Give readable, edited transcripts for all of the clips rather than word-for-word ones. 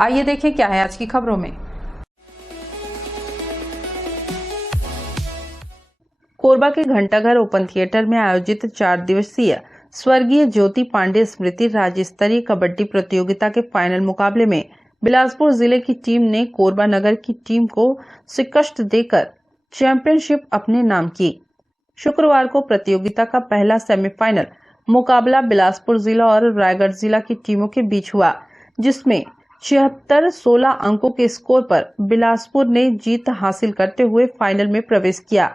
आइए देखें क्या है आज की खबरों में। कोरबा के घंटाघर ओपन थिएटर में आयोजित 4 दिवसीय स्वर्गीय ज्योति पांडे स्मृति राज्य स्तरीय कबड्डी प्रतियोगिता के फाइनल मुकाबले में बिलासपुर जिले की टीम ने कोरबा नगर की टीम को शिकस्त देकर चैंपियनशिप अपने नाम की। शुक्रवार को प्रतियोगिता का पहला सेमीफाइनल मुकाबला बिलासपुर जिला और रायगढ़ जिला की टीमों के बीच हुआ, जिसमें 76-16 अंकों के स्कोर पर बिलासपुर ने जीत हासिल करते हुए फाइनल में प्रवेश किया।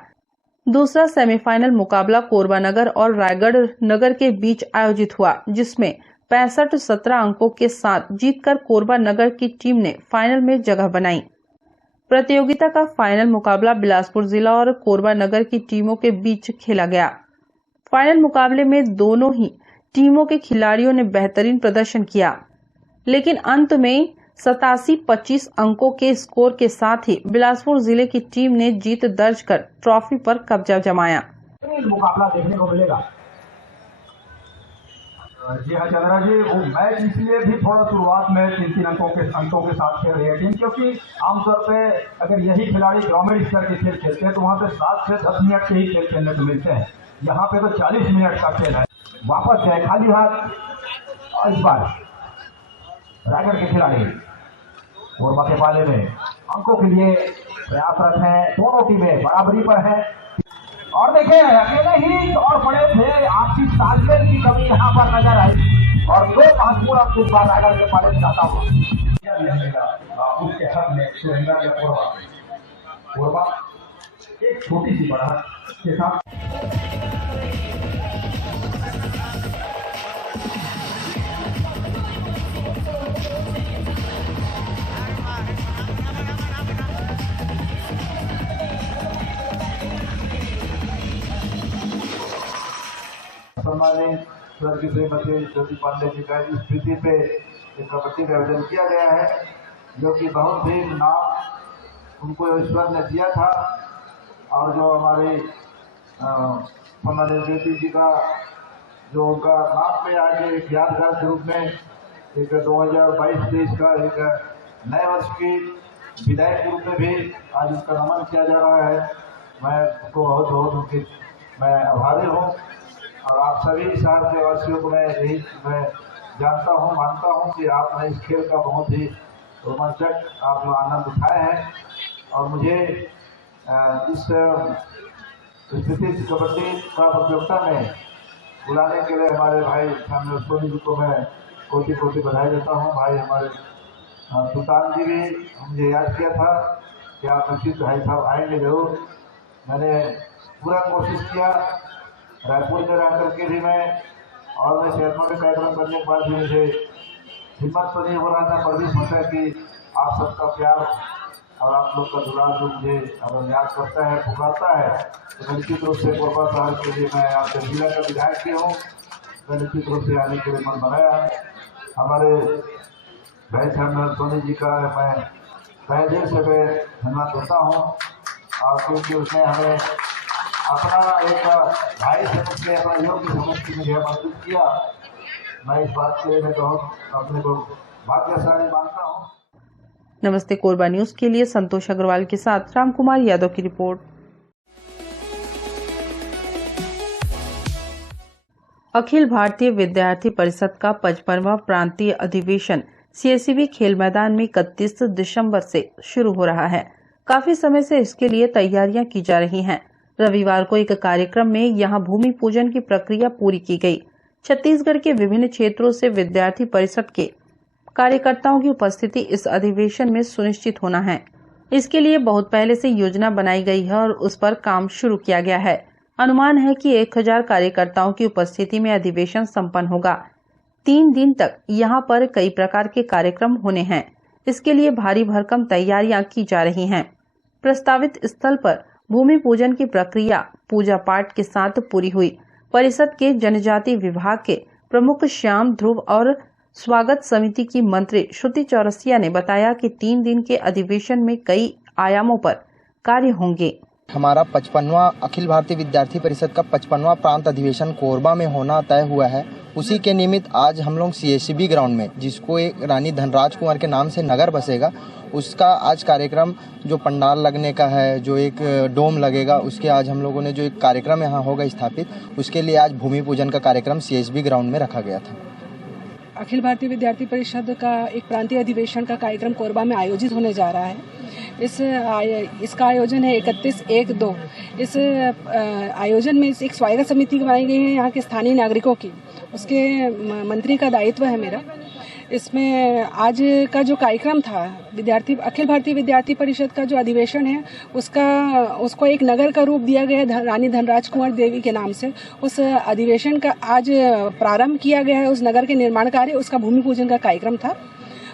दूसरा सेमीफाइनल मुकाबला कोरबा नगर और रायगढ़ नगर के बीच आयोजित हुआ, जिसमें 65-17 अंकों के साथ जीतकर कोरबा नगर की टीम ने फाइनल में जगह बनाई। प्रतियोगिता का फाइनल मुकाबला बिलासपुर जिला और कोरबा नगर की टीमों के बीच खेला गया। फाइनल मुकाबले में दोनों ही टीमों के खिलाड़ियों ने बेहतरीन प्रदर्शन किया, लेकिन अंत में 87-25 अंकों के स्कोर के साथ ही बिलासपुर जिले की टीम ने जीत दर्ज कर ट्रॉफी पर कब्जा जमाया। मुकाबला देखने को मिलेगा। जी हाँ चंद्रा जी, वो मैच इसलिए भी थोड़ा शुरुआत में 3-3 अंकों के साथ खेल रही है टीम, क्योंकि आमतौर पे अगर यही खिलाड़ी ग्रामीण स्तर के खेल खेलते हैं तो वहाँ पे 7 से 10 मिनट के ही खेल खेलने को मिलते हैं। यहाँ पे तो 40 मिनट का खेल है। वापस गए खाली हाथ और इस बार रायगढ़ के खिलाड़ी कोरबा के पाले में अंकों के लिए प्रयासरत हैं। दोनों टीमें बराबरी पर हैं और देखें अकेले ही और बड़े थे, आपसी तालमेल की कमी यहाँ पर नजर आई और 2 महत्वपूर्ण अंक इस बार रायगढ़ के पाले जाता हुआ उसके हक में सुरेंद्र या कोरबा एक छोटी सी बढ़त के साथ सम्मानित स्वर्गीय श्रीमती ज्योति पांडे जी का स्मृति पे एक कबड्डी का आयोजन किया गया है, जो कि बहुत ही नाम उनको ईश्वर ने दिया था। और जो हमारे सम्मानित ज्योति जी का जो उनका नाम पे आज एक यादगार के रूप में एक 2022-23 का एक नए वर्ष की विदाई के रूप में भी आज उसका नमन किया जा रहा है। मैं उनको बहुत मैं आभारी हूँ और आप सभी शहर के वासियों को मैं जानता हूँ, मानता हूँ कि आपने इस खेल का बहुत ही रोमांचक आप लोग आनंद उठाए हैं। और मुझे इस स्थिति कबड्डी का प्रतियोगिता में बुलाने के लिए हमारे भाई सोनी जी को मैं कोटि बधाई देता हूँ। भाई हमारे सुल्तान जी भी मुझे याद किया था कि आप निश्चित भाई साहब आएंगे जरूर। मैंने पूरा कोशिश किया, रायपुर में रह करके भी मैं शहरों में कार्यक्रम करने के बाद भी मुझे हिम्मत तो नहीं हो रहा था, पर भी सोचा कि आप सबका प्यार और आप लोग का दुलार जो मुझे अगर याद करता है, पुकारता है, तो निश्चित रूप से कोरबा शहर के लिए मैं आपके जिला का विधायक भी हूँ, मैं निश्चित रूप से आने के लिए मन बनाया। हमारे भाई साहब सोनी जी का मैं तहे दिल से मैं धन्यवाद देता हूँ, और क्योंकि उसने हमें अपना एक भाई समझ के अपना योग्य समझ के मुझे मदद किया। मैं इस बात के लिए मैं अपने को भाग्यशाली मानता हूँ। नमस्ते कोरबा न्यूज के लिए संतोष अग्रवाल के साथ राम कुमार यादव की रिपोर्ट। अखिल भारतीय विद्यार्थी परिषद का 55वां प्रांतीय अधिवेशन सीएसबी खेल मैदान में 31 दिसंबर से शुरू हो रहा है। काफी समय से इसके लिए तैयारियां की जा रही हैं। रविवार को एक कार्यक्रम में यहां भूमि पूजन की प्रक्रिया पूरी की गई। छत्तीसगढ़ के विभिन्न क्षेत्रों से विद्यार्थी परिषद के कार्यकर्ताओं की उपस्थिति इस अधिवेशन में सुनिश्चित होना है। इसके लिए बहुत पहले से योजना बनाई गई है और उस पर काम शुरू किया गया है। अनुमान है कि 1000 कार्यकर्ताओं की उपस्थिति में अधिवेशन संपन्न होगा। 3 दिन तक यहाँ पर कई प्रकार के कार्यक्रम होने हैं। इसके लिए भारी भरकम तैयारियां की जा रही हैं। प्रस्तावित स्थल पर भूमि पूजन की प्रक्रिया पूजा पाठ के साथ पूरी हुई। परिषद के जनजाति विभाग के प्रमुख श्याम ध्रुव और स्वागत समिति की मंत्री श्रुति चौरसिया ने बताया कि 3 दिन के अधिवेशन में कई आयामों पर कार्य होंगे। हमारा 55वां अखिल भारतीय विद्यार्थी परिषद का 55वां प्रांत अधिवेशन कोरबा में होना तय हुआ है उसी के निमित्त आज हम लोग CSB ग्राउंड में, जिसको एक रानी धनराज कुंवर के नाम से नगर बसेगा, उसका आज कार्यक्रम जो पंडाल लगने का है, जो एक डोम लगेगा, उसके आज हम लोगों ने जो एक कार्यक्रम यहाँ होगा स्थापित, उसके लिए आज भूमि पूजन का कार्यक्रम CSB ग्राउंड में रखा गया था। अखिल भारतीय विद्यार्थी परिषद का एक प्रांतीय अधिवेशन का कार्यक्रम कोरबा में आयोजित होने जा रहा है। इसका आयोजन है 31/1/2। इस आयोजन में एक स्वागत समिति बनाई गई है यहाँ के स्थानीय नागरिकों की, उसके मंत्री का दायित्व है मेरा। इसमें आज का जो कार्यक्रम था, अखिल भारतीय विद्यार्थी परिषद का जो अधिवेशन है उसको एक नगर का रूप दिया गया रानी धनराज कुंवर देवी के नाम से। उस अधिवेशन का आज प्रारंभ किया गया है। उस नगर के निर्माण कार्य, उसका भूमि पूजन का कार्यक्रम था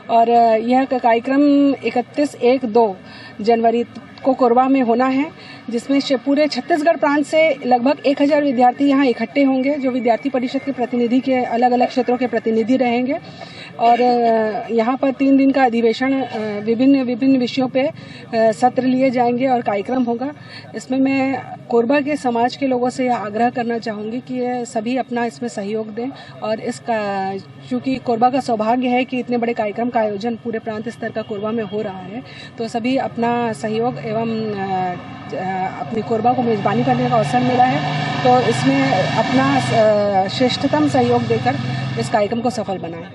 और यह कार्यक्रम 31/1/2 जनवरी को कोरबा में होना है, जिसमें पूरे छत्तीसगढ़ प्रांत से लगभग 1000 विद्यार्थी यहाँ इकट्ठे होंगे, जो विद्यार्थी परिषद के प्रतिनिधि के अलग अलग क्षेत्रों के प्रतिनिधि रहेंगे। और यहाँ पर 3 दिन का अधिवेशन, विभिन्न विषयों पे सत्र लिए जाएंगे और कार्यक्रम होगा। इसमें मैं कोरबा के समाज के लोगों से यह आग्रह करना चाहूँगी कि ये सभी अपना इसमें सहयोग दें और चूँकि कोरबा का सौभाग्य है कि इतने बड़े कार्यक्रम का आयोजन पूरे प्रांत स्तर का कोरबा में हो रहा है, तो सभी अपना सहयोग एवं अपनी कोरबा को मेजबानी करने का अवसर मिला है, तो इसमें अपना श्रेष्ठतम सहयोग देकर इस कार्यक्रम को सफल बनाएं।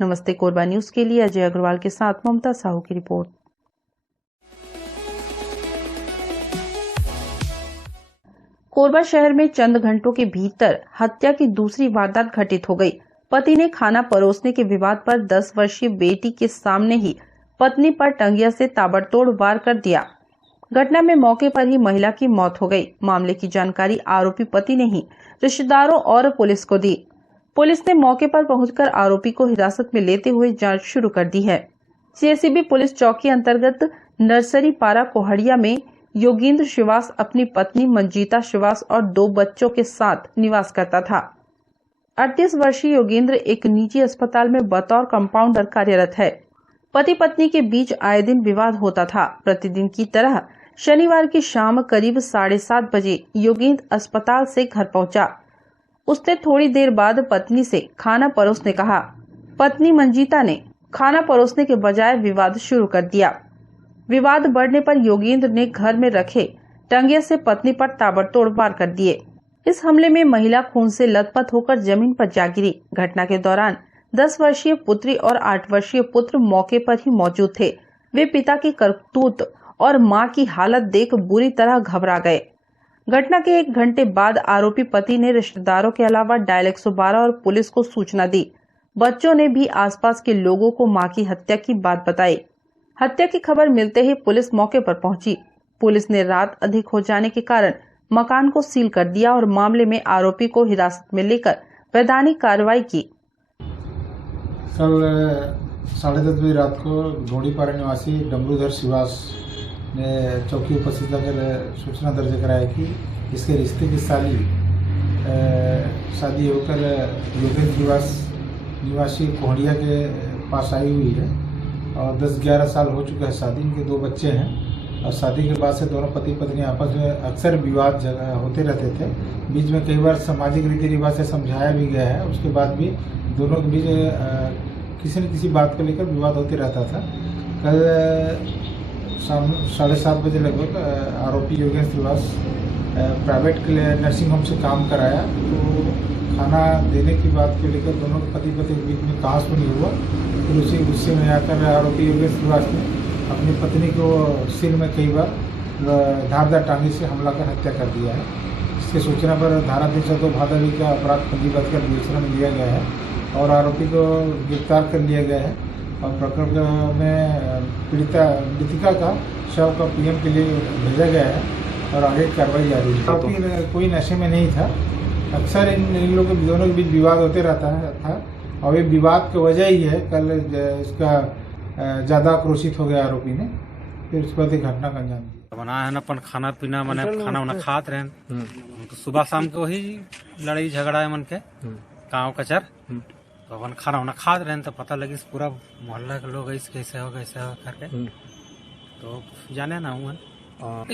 नमस्ते कोरबा न्यूज के लिए अजय अग्रवाल के साथ ममता साहू की रिपोर्ट। कोरबा शहर में चंद घंटों के भीतर हत्या की दूसरी वारदात घटित हो गई। पति ने खाना परोसने के विवाद पर 10 वर्षीय बेटी के सामने ही पत्नी पर टंगिया से ताबड़तोड़ वार कर दिया। घटना में मौके पर ही महिला की मौत हो गई। मामले की जानकारी आरोपी पति ने ही रिश्तेदारों और पुलिस को दी। पुलिस ने मौके पर पहुंचकर आरोपी को हिरासत में लेते हुए जांच शुरू कर दी है। CSB पुलिस चौकी अंतर्गत नर्सरी पारा कोहड़िया में योगेंद्र श्रीवास अपनी पत्नी मंजीता श्रीवास और 2 बच्चों के साथ निवास करता था। 38 वर्षीय योगेंद्र एक निजी अस्पताल में बतौर कंपाउंडर कार्यरत है। पति पत्नी के बीच आए दिन विवाद होता था। प्रतिदिन की तरह शनिवार की शाम करीब 7:30 बजे योगेंद्र अस्पताल से घर पहुंचा। उसने थोड़ी देर बाद पत्नी से खाना परोसने कहा। पत्नी मंजीता ने खाना परोसने के बजाय विवाद शुरू कर दिया। विवाद बढ़ने पर योगेंद्र ने घर में रखे टंगिया से पत्नी पर ताबड़तोड़ वार कर दिए। इस हमले में महिला खून से लथपथ होकर जमीन पर जा गिरी। घटना के दौरान 10 वर्षीय पुत्री और 8 वर्षीय पुत्र मौके पर ही मौजूद थे। वे पिता की करतूत और मां की हालत देख बुरी तरह घबरा गए। घटना के 1 घंटे बाद आरोपी पति ने रिश्तेदारों के अलावा डायल 112 और पुलिस को सूचना दी। बच्चों ने भी आसपास के लोगों को मां की हत्या की बात बताई। हत्या की खबर मिलते ही पुलिस मौके पर पहुंची। पुलिस ने रात अधिक हो जाने के कारण मकान को सील कर दिया और मामले में आरोपी को हिरासत में लेकर वैधानिक कार्रवाई की। कल 10:30 बजे रात को घोड़ीपारा निवासी डमरूधर श्रीवास ने चौकी उपस्थित होकर सूचना दर्ज कराया कि इसके रिश्ते की शादी होकर योगेंद्र श्रीवास निवासी कोहड़िया के पास आई हुई है और 10-11 साल हो चुके हैं शादी। इनके 2 बच्चे हैं और शादी के बाद से दोनों पति पत्नी आपस में अक्सर विवाद होते रहते थे। बीच में कई बार सामाजिक रीति रिवाज से समझाया भी गया है, उसके बाद भी दोनों के बीच किसी न किसी बात को लेकर विवाद होते रहता था। कल शाम 7:30 बजे लगभग आरोपी Yogendra Shrivas private nursing home से काम कराया, तो खाना देने की बात को लेकर दोनों पति पत्नी के बीच में कहासुनी हुआ। फिर उसी गुस्से में आकर आरोपी योगेंद्र श्रीवास ने अपनी पत्नी को सिर में कई बार धारदार टांगी से हमला कर हत्या कर दिया है। इसकी सूचना पर धारा 302 भादवी का अपराध पंजीबद्ध कर विवेचना में लिया गया है और आरोपी को गिरफ्तार कर लिया गया है और प्रकरण में मृतिका का शव का PM के लिए भेजा गया है और आगे कार्रवाई जारी है। आरोपी कोई नशे में नहीं था। अक्सर इन लोगों के दोनों के बीच विवाद होते रहता था और ये विवाद की वजह ही है। कल इसका ज़्यादा आक्रोशित हो गया आरोपी ने, फिर उसके बाद घटना का अंजाम दिया। बनाया है अपन खाना पीना मैंने खाना उना खात रहे तो सुबह शाम के वही लड़ाई झगड़ा है मन के गाँव कचर, तो अपन खाना उना खात रहे तो पता लगी पूरा मोहल्ला के लोग कैसे हो करके तो जाने ना हुआ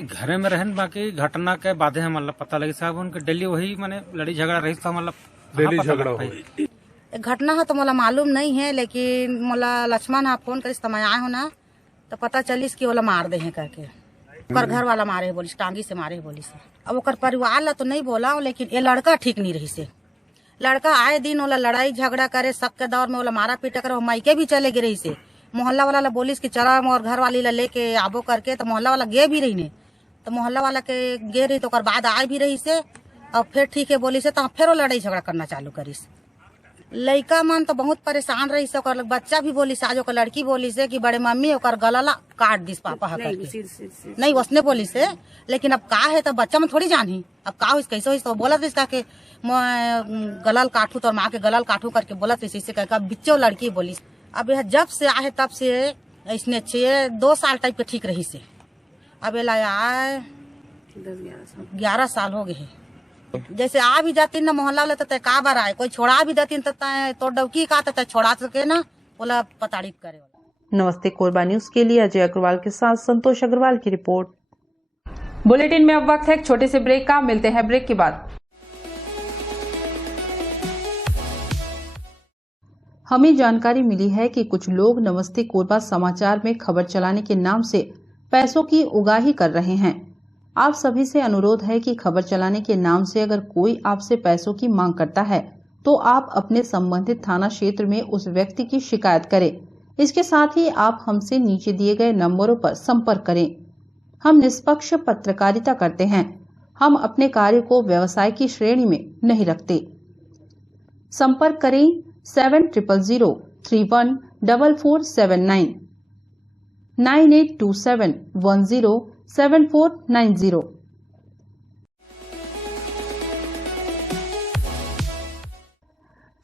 घर में रहन। बाकी घटना के बाद है मतलब पता लगी साहब उनके डेली वही मैंने लड़ी झगड़ा रही था, मतलब डेली झगड़ा हो। घटना है तो मोला मालूम नहीं है, लेकिन मोला लक्ष्मण हा फोन करिस तो मैं आए हो ना, तो पता चलिस कि ओला मार दे हैं करके। ओकर घर वाला मारे बोलिस, टांगी से मारे बोलिस। अब ओकर परिवार ला तो नहीं बोला, लेकिन ये लड़का ठीक नहीं रही से। लड़का आए दिन ओला लड़ाई झगड़ा करे, शक के दौर में ओला मारा पीटा करे। मायके भी चले गे रही से। मोहल्ला वाला ला बोलिस कि चला मोर घर वाली ला लेके आबो करके, तो मोहल्ला वाला गे भी रही ने। तो मोहल्ला वाला के गे रही तो बाद आए भी रही से, और फिर ठीक है बोली से, तो फिर वो लड़ाई झगड़ा करना चालू करिस। लड़का मन तो बहुत परेशान रही से। ओकर बच्चा भी बोली से, आज ओकर लड़की बोली से कि बड़े मम्मी ओकर गला ला काट दिस पापा हा करके। नहीं उसने बोली से, लेकिन अब का है तो बच्चा में थोड़ी जानी। अब का हो कैसे हो तो बोलत रही के मैं गलाल काटू, तो माँ के गलाल काटू करके बोलत रही से कह बिच्चो लड़की बोली। अब यह जब से आए तब से इसने 2 साल टाइप के ठीक रही से। अब ये लाया 11 साल हो गए। जैसे आ भी जाती ना मोहल्ला वाले, तो का बार आए कोई छोड़ा भी जाती तो डवकी का तो छोड़ा सके ना, बोला पताड़ित करे। नमस्ते कोरबा न्यूज के लिए अजय अग्रवाल के साथ संतोष अग्रवाल की रिपोर्ट। बुलेटिन में अब वक्त है एक छोटे से ब्रेक का। मिलते हैं ब्रेक के बाद। हमें जानकारी मिली है कि कुछ लोग नमस्ते कोरबा समाचार में खबर चलाने के नाम से पैसों की उगाही कर रहे हैं। आप सभी से अनुरोध है कि खबर चलाने के नाम से अगर कोई आपसे पैसों की मांग करता है तो आप अपने संबंधित थाना क्षेत्र में उस व्यक्ति की शिकायत करें। इसके साथ ही आप हमसे नीचे दिए गए नंबरों पर संपर्क करें। हम निष्पक्ष पत्रकारिता करते हैं। हम अपने कार्य को व्यवसाय की श्रेणी में नहीं रखते। संपर्क करें 7003144479 9827107490।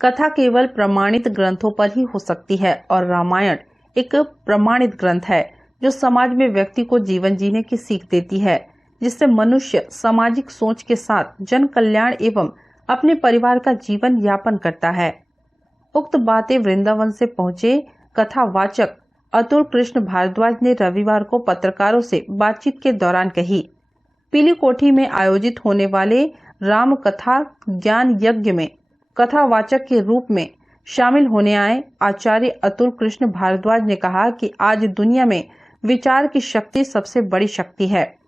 कथा केवल प्रमाणित ग्रंथों पर ही हो सकती है और रामायण एक प्रमाणित ग्रंथ है जो समाज में व्यक्ति को जीवन जीने की सीख देती है, जिससे मनुष्य सामाजिक सोच के साथ जन कल्याण एवं अपने परिवार का जीवन यापन करता है। उक्त बातें वृंदावन से पहुंचे कथावाचक अतुल कृष्ण भारद्वाज ने रविवार को पत्रकारों से बातचीत के दौरान कही। पीली कोठी में आयोजित होने वाले राम कथा ज्ञान यज्ञ में कथावाचक के रूप में शामिल होने आए आचार्य अतुल कृष्ण भारद्वाज ने कहा कि आज दुनिया में विचार की शक्ति सबसे बड़ी शक्ति है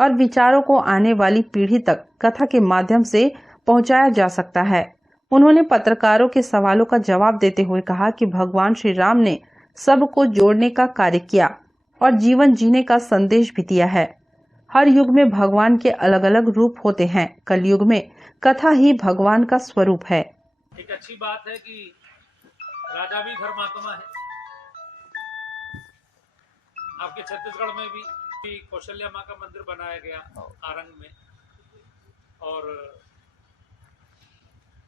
और विचारों को आने वाली पीढ़ी तक कथा के माध्यम से पहुंचाया जा सकता है। उन्होंने पत्रकारों के सवालों का जवाब देते हुए कहा कि भगवान श्री राम ने सबको जोड़ने का कार्य किया और जीवन जीने का संदेश भी दिया है। हर युग में भगवान के अलग अलग रूप होते हैं। कलयुग में कथा ही भगवान का स्वरूप है। एक अच्छी बात है कि राजा भी धर्मात्मा है। आपके छत्तीसगढ़ में भी कौशल्या माँ का मंदिर बनाया गया आरंग में, और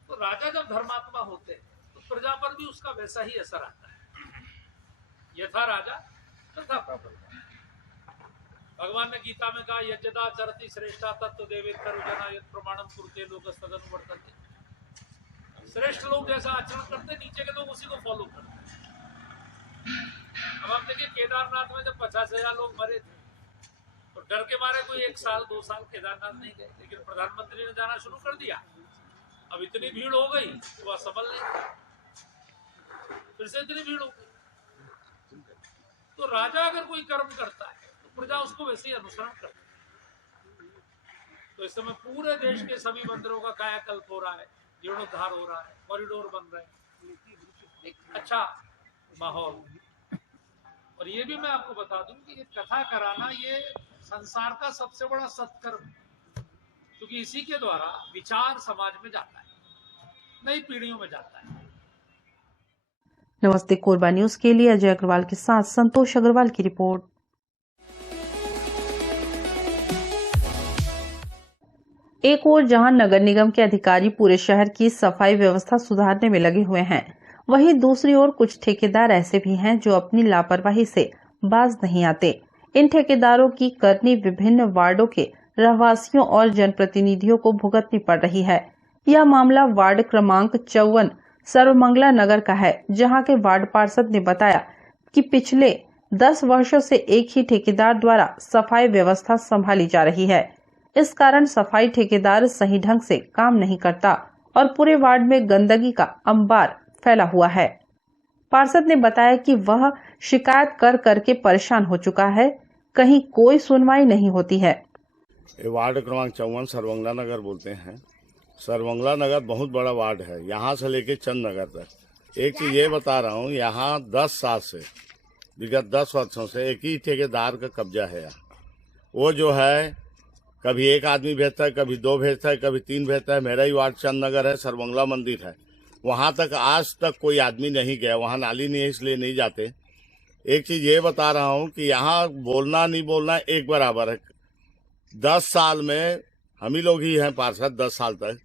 तो राजा जब धर्मात्मा होते हैं तो प्रजा पर भी उसका वैसा ही असर आता है। यथा राजा तथा प्रजा। भगवान ने गीता में कहा यज्ञदा चरति श्रेष्ठा तत्व देवेत्तर जना यत् प्रमाणम कुरुते लोकस्तदनुवर्तन्ते। श्रेष्ठ लोग जैसा आचरण करते, नीचे के लोग उसी को फॉलो करते। अब आप देखिए केदारनाथ में जब 50,000 लोग मरे थे तो डर के मारे कोई 1 साल 2 साल केदारनाथ नहीं गए, लेकिन प्रधानमंत्री ने जाना शुरू कर दिया। अब इतनी भीड़ हो गई तो वह संभल नहीं, फिर से इतनी भीड़ हो गई। तो राजा अगर कोई कर्म करता है तो प्रजा उसको वैसे ही अनुसरण करती है। तो इस समय पूरे देश के सभी मंदिरों का कायाकल्प हो रहा है, जीर्णोद्धार हो रहा है, कॉरिडोर बन रहे हैं, अच्छा माहौल। और ये भी मैं आपको बता दूं कि ये कथा कराना ये संसार का सबसे बड़ा सत्कर्म है, क्योंकि इसी के द्वारा विचार समाज में जाता है, नई पीढ़ियों में जाता है। नमस्ते कोरबा न्यूज के लिए अजय अग्रवाल के साथ संतोष अग्रवाल की रिपोर्ट। एक ओर जहां नगर निगम के अधिकारी पूरे शहर की सफाई व्यवस्था सुधारने में लगे हुए हैं, वहीं दूसरी ओर कुछ ठेकेदार ऐसे भी हैं जो अपनी लापरवाही से बाज नहीं आते। इन ठेकेदारों की करनी विभिन्न वार्डों के रहवासियों और जनप्रतिनिधियों को भुगतनी पड़ रही है। यह मामला वार्ड क्रमांक 54 सर्वमंगला नगर का है, जहां के वार्ड पार्षद ने बताया कि पिछले 10 वर्षों से एक ही ठेकेदार द्वारा सफाई व्यवस्था संभाली जा रही है। इस कारण सफाई ठेकेदार सही ढंग से काम नहीं करता और पूरे वार्ड में गंदगी का अंबार फैला हुआ है। पार्षद ने बताया कि वह शिकायत कर करके परेशान हो चुका है, कहीं कोई सुनवाई नहीं होती है। वार्ड क्रमांक 54 सरवंगला नगर बोलते हैं। सरवंगला नगर बहुत बड़ा वार्ड है, यहाँ से लेके चंद नगर तक। एक चीज ये बता रहा हूँ, यहाँ 10 साल से, विगत 10 वर्षों से एक ही ठेकेदार का कब्जा है यहाँ। वो जो है कभी एक आदमी भेजता है, कभी 2 भेजता है, कभी 3 भेजता है। मेरा ही वार्ड चंद नगर है, सरवंगला मंदिर है, वहां तक आज तक कोई आदमी नहीं गया। वहां नाली नहीं है, इसलिए नहीं जाते। एक चीज ये बता रहा हूँ कि यहाँ बोलना नहीं बोलना एक बराबर है। 10 साल में हम ही लोग ही हैं पार्षद, 10 साल तक।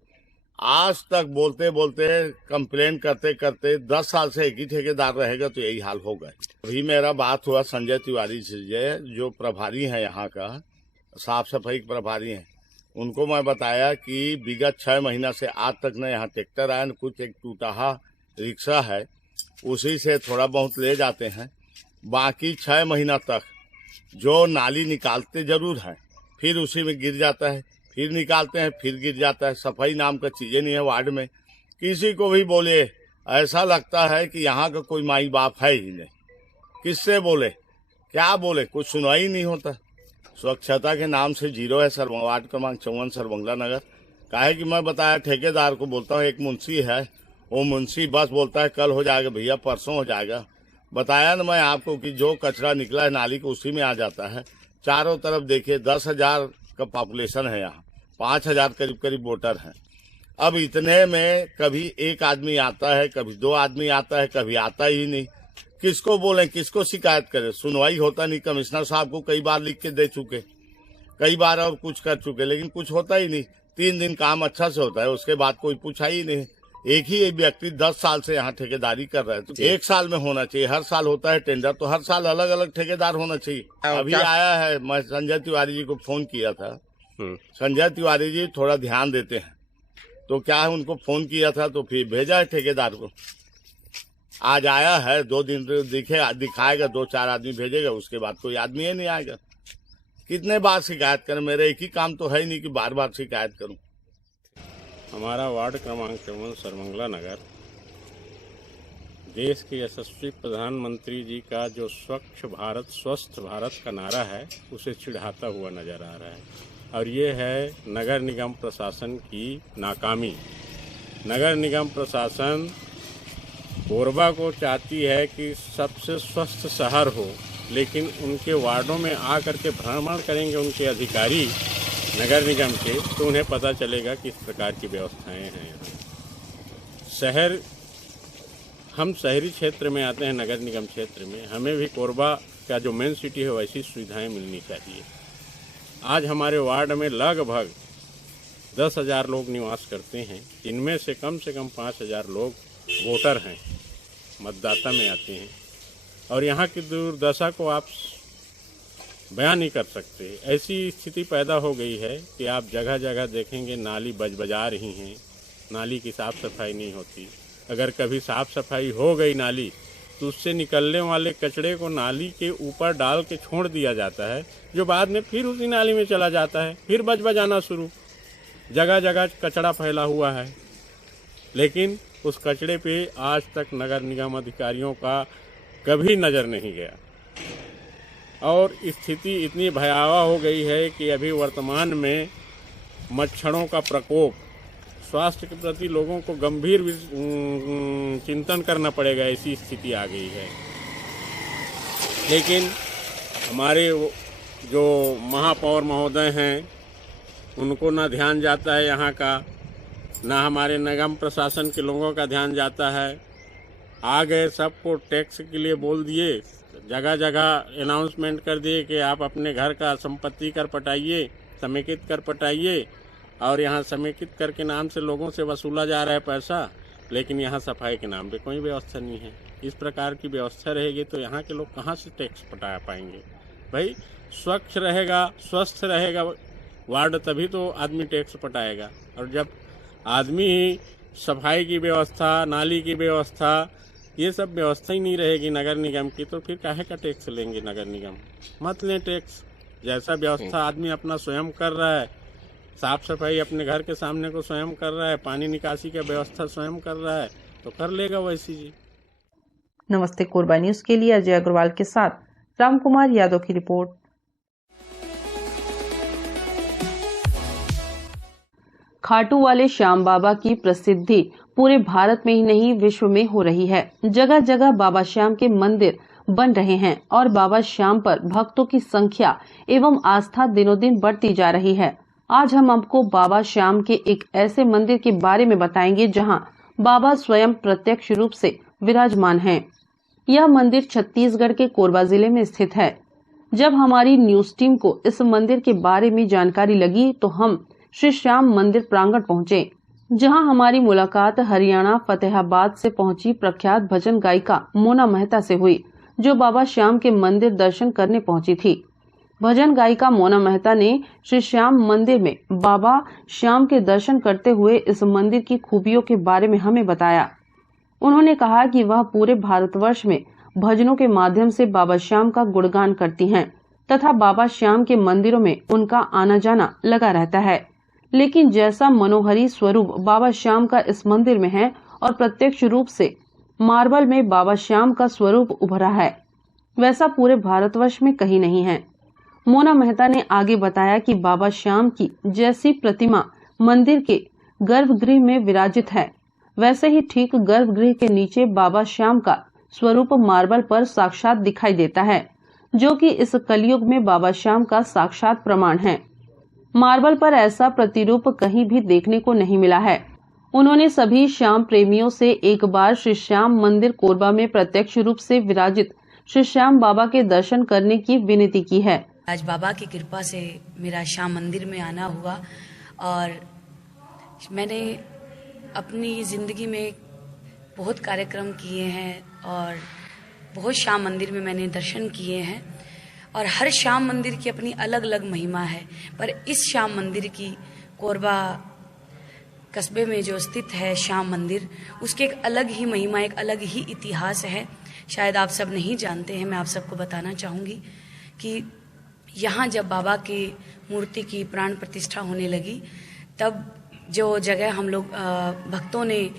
आज तक बोलते बोलते कंप्लेन करते करते 10 साल से एक ही ठेकेदार रहेगा तो यही हाल होगा। अभी मेरा बात हुआ संजय तिवारी से, जो प्रभारी हैं यहाँ का, साफ सफाई के प्रभारी हैं। उनको मैं बताया कि विगत 6 महीना से आज तक न यहाँ ट्रैक्टर आया, न कुछ। एक टूटा रिक्शा है, उसी से थोड़ा बहुत ले जाते हैं। बाकी 6 महीना तक जो नाली निकालते जरूर है, फिर उसी में गिर जाता है, फिर निकालते हैं, फिर गिर जाता है। सफाई नाम का चीजें नहीं है वार्ड में। किसी को भी बोले ऐसा लगता है कि यहाँ का कोई माई बाप है ही नहीं। किससे बोले, क्या बोले, कुछ सुनवाई नहीं होता। स्वच्छता के नाम से जीरो है सर वार्ड क्रमांक 54 सरवंगला नगर। काहे कि मैं बताया ठेकेदार को, बोलता हूँ एक मुंशी है, वो मुंशी बस बोलता है कल हो जाएगा भैया, परसों हो जाएगा। बताया ना मैं आपको कि जो कचरा निकला है नाली को उसी में आ जाता है। चारों तरफ देखिए 10,000 का पॉपुलेशन है यहाँ, 5,000 करीब करीब वोटर हैं। अब इतने में कभी एक आदमी आता है, कभी 2 आदमी आता है, कभी आता ही नहीं। किसको बोलें, किसको शिकायत करें? सुनवाई होता नहीं। कमिश्नर साहब को कई बार लिख के दे चुके, कई बार और कुछ कर चुके, लेकिन कुछ होता ही नहीं। 3 दिन काम अच्छा से होता है, उसके बाद कोई पूछा ही नहीं। एक ही व्यक्ति 10 साल से यहाँ ठेकेदारी कर रहा है, तो 1 साल में होना चाहिए। हर साल होता है टेंडर, तो हर साल अलग अलग ठेकेदार होना चाहिए। अभी आया है, मैं संजय तिवारी जी को फोन किया था। संजय तिवारी जी थोड़ा ध्यान देते हैं, तो क्या है, उनको फोन किया था तो फिर भेजा है ठेकेदार को। आज आया है, 2 दिन दिखाएगा, 2-4 आदमी भेजेगा, उसके बाद कोई आदमी ही नहीं आएगा। कितने बार शिकायत करें? मेरा एक ही काम तो है ही नहीं कि बार बार शिकायत करूं। हमारा वार्ड क्रमांक 54 सरवंगला नगर देश के यशस्वी प्रधानमंत्री जी का जो स्वच्छ भारत स्वस्थ भारत का नारा है, उसे चिढ़ाता हुआ नजर आ रहा है। और ये है नगर निगम प्रशासन की नाकामी। नगर निगम प्रशासन कोरबा को चाहती है कि सबसे स्वस्थ शहर हो, लेकिन उनके वार्डों में आकर के भ्रमण करेंगे उनके अधिकारी नगर निगम के, तो उन्हें पता चलेगा किस प्रकार की व्यवस्थाएं हैं यहाँ। हम शहरी क्षेत्र में आते हैं, नगर निगम क्षेत्र में, हमें भी कोरबा का जो मेन सिटी है वैसी सुविधाएं मिलनी चाहिए। आज हमारे वार्ड में लगभग 10,000 लोग निवास करते हैं, इनमें से कम 5,000 लोग वोटर हैं, मतदाता में आते हैं। और यहाँ की दुर्दशा को आप बयान नहीं कर सकते। ऐसी स्थिति पैदा हो गई है कि आप जगह जगह देखेंगे नाली बजा रही हैं, नाली की साफ़ सफाई नहीं होती। अगर कभी साफ़ सफाई हो गई नाली, तो उससे निकलने वाले कचड़े को नाली के ऊपर डाल के छोड़ दिया जाता है, जो बाद में फिर उसी नाली में चला जाता है, फिर बजाना शुरू। जगह जगह कचड़ा फैला हुआ है, लेकिन उस कचड़े पे आज तक नगर निगम अधिकारियों का कभी नज़र नहीं गया। और स्थिति इतनी भयावह हो गई है कि अभी वर्तमान में मच्छरों का प्रकोप, स्वास्थ्य के प्रति लोगों को गंभीर चिंतन करना पड़ेगा, ऐसी स्थिति आ गई है। लेकिन हमारे जो महापौर महोदय हैं, उनको ना ध्यान जाता है यहाँ का, ना हमारे निगम प्रशासन के लोगों का ध्यान जाता है। आ गए, सबको टैक्स के लिए बोल दिए, जगह जगह अनाउंसमेंट कर दिए कि आप अपने घर का संपत्ति कर पटाइए, समेकित कर पटाइए, और यहाँ समेकित कर के नाम से लोगों से वसूला जा रहा है पैसा, लेकिन यहाँ सफाई के नाम पे कोई व्यवस्था नहीं है। इस प्रकार की व्यवस्था रहेगी तो यहाँ के लोग कहाँ से टैक्स पटा पाएंगे? भाई स्वच्छ रहेगा, स्वस्थ रहेगा वार्ड, तभी तो आदमी टैक्स पटाएगा। और जब आदमी ही सफाई की व्यवस्था, नाली की व्यवस्था, ये सब व्यवस्था ही नहीं रहेगी नगर निगम की, तो फिर काहे का टैक्स लेंगे नगर निगम? मत लें टैक्स। जैसा व्यवस्था आदमी अपना स्वयं कर रहा है, साफ सफाई अपने घर के सामने को स्वयं कर रहा है, पानी निकासी का व्यवस्था स्वयं कर रहा है, तो कर लेगा वैसी जी। नमस्ते कोरबा न्यूज के लिए अजय अग्रवाल के साथ रामकुमार यादव की रिपोर्ट। खाटू वाले श्याम बाबा की प्रसिद्धि पूरे भारत में ही नहीं विश्व में हो रही है। जगह जगह बाबा श्याम के मंदिर बन रहे हैं और बाबा श्याम पर भक्तों की संख्या एवं आस्था दिनों दिन बढ़ती जा रही है। आज हम आपको बाबा श्याम के एक ऐसे मंदिर के बारे में बताएंगे जहां बाबा स्वयं प्रत्यक्ष रूप से विराजमान हैं। यह मंदिर छत्तीसगढ़ के कोरबा जिले में स्थित है। जब हमारी न्यूज टीम को इस मंदिर के बारे में जानकारी लगी तो हम श्री श्याम मंदिर प्रांगण पहुंचे, जहां हमारी मुलाकात हरियाणा फतेहाबाद से पहुंची प्रख्यात भजन गायिका मोना मेहता से हुई, जो बाबा श्याम के मंदिर दर्शन करने पहुंची थी। भजन गायिका मोना मेहता ने श्री श्याम मंदिर में बाबा श्याम के दर्शन करते हुए इस मंदिर की खूबियों के बारे में हमें बताया। उन्होंने कहा कि वह पूरे भारतवर्ष में भजनों के माध्यम से बाबा श्याम का गुणगान करती हैं तथा बाबा श्याम के मंदिरों में उनका आना जाना लगा रहता है। लेकिन जैसा मनोहरी स्वरूप बाबा श्याम का इस मंदिर में है और प्रत्यक्ष रूप से मार्बल में बाबा श्याम का स्वरूप उभरा है, वैसा पूरे भारतवर्ष में कहीं नहीं है। मोना मेहता ने आगे बताया कि बाबा श्याम की जैसी प्रतिमा मंदिर के गर्भगृह में विराजित है, वैसे ही ठीक गर्भगृह के नीचे बाबा श्याम का स्वरूप मार्बल पर साक्षात दिखाई देता है, जो कि इस कलयुग में बाबा श्याम का साक्षात प्रमाण है। मार्बल पर ऐसा प्रतिरूप कहीं भी देखने को नहीं मिला है। उन्होंने सभी श्याम प्रेमियों से एक बार श्री श्याम मंदिर कोरबा में प्रत्यक्ष रूप से विराजित श्री श्याम बाबा के दर्शन करने की विनती की है। आज बाबा की कृपा से मेरा श्याम मंदिर में आना हुआ और मैंने अपनी जिंदगी में बहुत कार्यक्रम किए हैं और बहुत श्याम मंदिर में मैंने दर्शन किए हैं और हर श्याम मंदिर की अपनी अलग अलग महिमा है। पर इस श्याम मंदिर की कोरबा कस्बे में जो स्थित है श्याम मंदिर, उसकी एक अलग ही महिमा, एक अलग ही इतिहास है। शायद आप सब नहीं जानते हैं, मैं आप सबको बताना चाहूँगी कि यहाँ जब बाबा की मूर्ति की प्राण प्रतिष्ठा होने लगी, तब जो जगह हम लोग भक्तों ने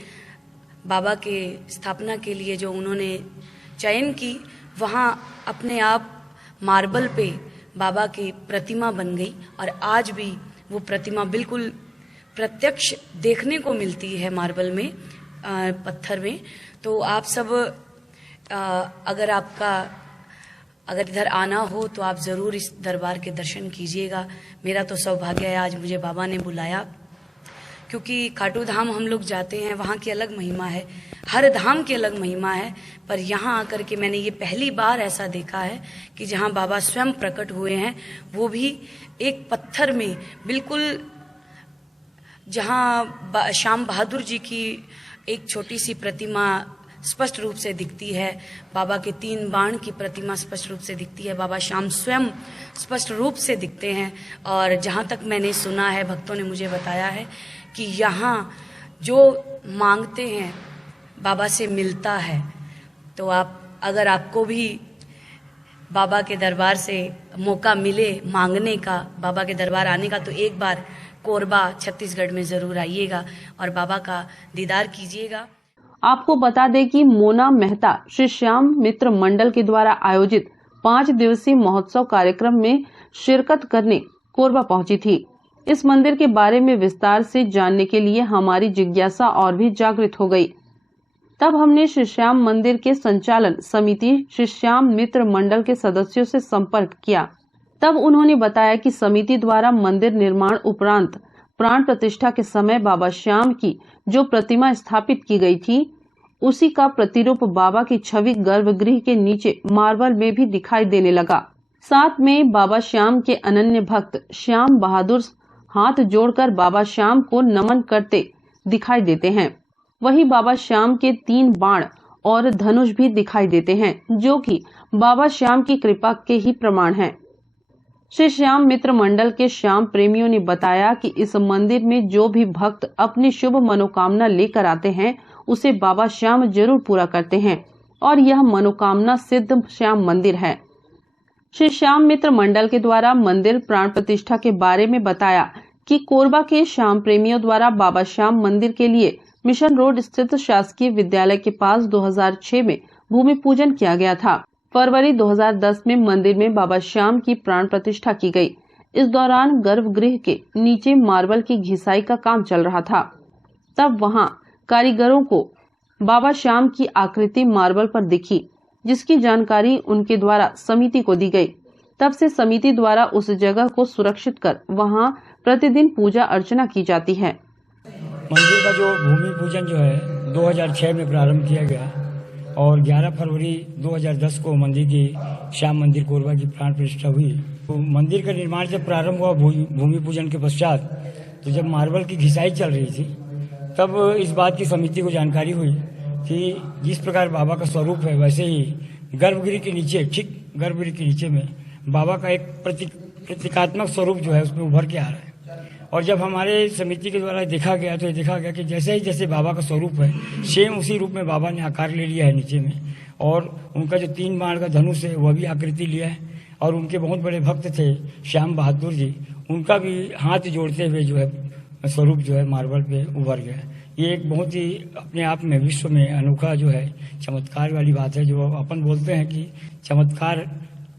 बाबा के स्थापना के लिए जो उन्होंने चयन की, वहाँ अपने आप मार्बल पे बाबा की प्रतिमा बन गई और आज भी वो प्रतिमा बिल्कुल प्रत्यक्ष देखने को मिलती है मार्बल में, पत्थर में। तो आप सब अगर इधर आना हो तो आप ज़रूर इस दरबार के दर्शन कीजिएगा। मेरा तो सौभाग्य है, आज मुझे बाबा ने बुलाया, क्योंकि खाटू धाम हम लोग जाते हैं, वहाँ की अलग महिमा है, हर धाम की अलग महिमा है। पर यहाँ आकर के मैंने ये पहली बार ऐसा देखा है कि जहाँ बाबा स्वयं प्रकट हुए हैं, वो भी एक पत्थर में, बिल्कुल जहाँ श्याम बहादुर जी की एक छोटी सी प्रतिमा स्पष्ट रूप से दिखती है, बाबा के 3 बाण की प्रतिमा स्पष्ट रूप से दिखती है, बाबा श्याम स्वयं स्पष्ट रूप से दिखते हैं। और जहाँ तक मैंने सुना है, भक्तों ने मुझे बताया है कि यहाँ जो मांगते हैं बाबा से मिलता है। तो अगर आपको भी बाबा के दरबार से मौका मिले मांगने का, बाबा के दरबार आने का, तो एक बार कोरबा छत्तीसगढ़ में ज़रूर आइएगा और बाबा का दीदार कीजिएगा। आपको बता दें कि मोना मेहता श्री श्याम मित्र मंडल के द्वारा आयोजित 5 दिवसीय महोत्सव कार्यक्रम में शिरकत करने कोरबा पहुंची थी। इस मंदिर के बारे में विस्तार से जानने के लिए हमारी जिज्ञासा और भी जागृत हो गई। तब हमने श्री श्याम मंदिर के संचालन समिति श्री श्याम मित्र मंडल के सदस्यों से संपर्क किया। तब उन्होंने बताया कि समिति द्वारा मंदिर निर्माण उपरांत प्राण प्रतिष्ठा के समय बाबा श्याम की जो प्रतिमा स्थापित की गई थी, उसी का प्रतिरूप बाबा की छवि गर्भगृह के नीचे मार्बल में भी दिखाई देने लगा। साथ में बाबा श्याम के अनन्य भक्त श्याम बहादुर हाथ जोड़कर बाबा श्याम को नमन करते दिखाई देते हैं। वहीं बाबा श्याम के 3 बाण और धनुष भी दिखाई देते हैं, जो कि बाबा श्याम की कृपा के ही प्रमाण हैं। श्री श्याम मित्र मंडल के श्याम प्रेमियों ने बताया कि इस मंदिर में जो भी भक्त अपनी शुभ मनोकामना लेकर आते हैं, उसे बाबा श्याम जरूर पूरा करते हैं और यह मनोकामना सिद्ध श्याम मंदिर है। श्री श्याम मित्र मंडल के द्वारा मंदिर प्राण प्रतिष्ठा के बारे में बताया कि कोरबा के श्याम प्रेमियों द्वारा बाबा श्याम मंदिर के लिए मिशन रोड स्थित शासकीय विद्यालय के पास 2006 में भूमि पूजन किया गया था। फरवरी 2010 में मंदिर में बाबा श्याम की प्राण प्रतिष्ठा की गई। इस दौरान गर्भगृह के नीचे मार्बल की घिसाई का काम चल रहा था। तब वहां कारीगरों को बाबा श्याम की आकृति मार्बल पर दिखी, जिसकी जानकारी उनके द्वारा समिति को दी गई। तब से समिति द्वारा उस जगह को सुरक्षित कर वहां प्रतिदिन पूजा अर्चना की जाती है। मंदिर का जो भूमि पूजन जो है 2006 में प्रारंभ किया गया और 11 फरवरी 2010 को मंदिर की श्याम मंदिर कोरबा की प्राण प्रतिष्ठा हुई। तो मंदिर का निर्माण जब प्रारंभ हुआ भूमि पूजन के पश्चात, तो जब मार्बल की घिसाई चल रही थी, तब इस बात की समिति को जानकारी हुई कि जिस प्रकार बाबा का स्वरूप है, वैसे ही गर्भगृह के नीचे, ठीक गर्भगृह के नीचे में बाबा का एक प्रतीकात्मक स्वरूप जो है उसमें उभर के आ रहा है। और जब हमारे समिति के द्वारा देखा गया तो ये देखा गया कि जैसे बाबा का स्वरूप है, सेम उसी रूप में बाबा ने आकार ले लिया है नीचे में। और उनका जो 3 बाण का धनुष है वह भी आकृति लिया है। और उनके बहुत बड़े भक्त थे श्याम बहादुर जी, उनका भी हाथ जोड़ते हुए जो है स्वरूप जो है मार्बल पे उभर गया। ये एक बहुत ही अपने आप में विश्व में अनोखा जो है चमत्कार वाली बात है। जो अपन बोलते हैं कि चमत्कार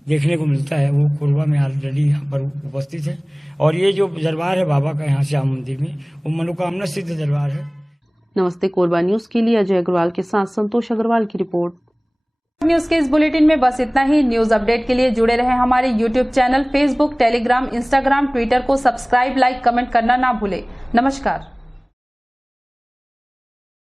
देखने को मिलता है, वो कोरबा में ऑलरेडी यहाँ पर उपस्थित है। और ये जो दरबार है बाबा का यहाँ श्याम मंदिर में, वो मनोकामना सिद्ध दरबार है। नमस्ते कोरबा न्यूज के लिए अजय अग्रवाल के साथ संतोष अग्रवाल की रिपोर्ट। न्यूज के इस बुलेटिन में बस इतना ही। न्यूज अपडेट के लिए जुड़े रहें हमारे YouTube channel, Facebook, Telegram, Instagram, Twitter को सब्सक्राइब, लाइक, कमेंट करना ना भूलें। नमस्कार।